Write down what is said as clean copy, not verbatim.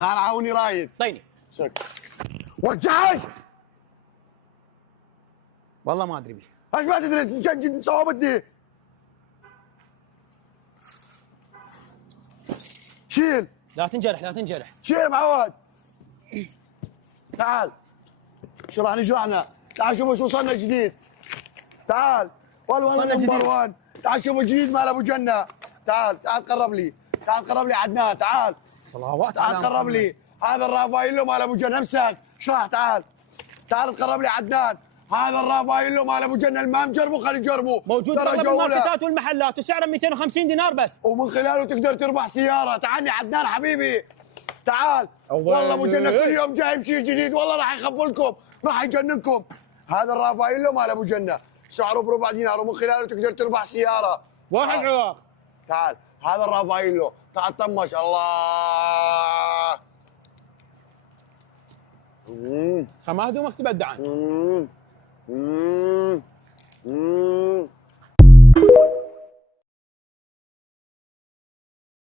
تعال عاوني رايد. طيني. سك. وجهش. والله ما ادري بيه. ايش ما تدري مجنجد صوبتني. شيل. لا تنجرح لا تنجرح. شيل معود. تعال. شرحنا شرحنا. تعال شوف شو صرنا جديد. تعال. والله انا نمبر 1. تعال شوف الجديد مال ابو جنة. تعال تعال قرب لي. تعال قرب لي عدنان. تعال. صلوات تعال قرب لي. هذا الرافايلو مال ابو جنة. امسك. اشرح. تعال. تعال قرب لي عدنان. هذا الرافايلو مال ابو جنة اللي ما مجربه خلي يجربه. موجود في الماركتات والمحلات وسعره 250 دينار بس. ومن خلاله تقدر تربح سياره. تعال يا عدنان حبيبي. تعال. والله ابو جنة كل يوم جاي بشيء جديد. والله راح يخبلكم. راح يجننكم. هذا الرافايلو مال ابو جنة سعره بربع دينار ومن خلاله تقدر تربح سياره. واحد عواق. تعال. هذا الرافايلو. تعال طمش. الله. خما هدومك تبدعن.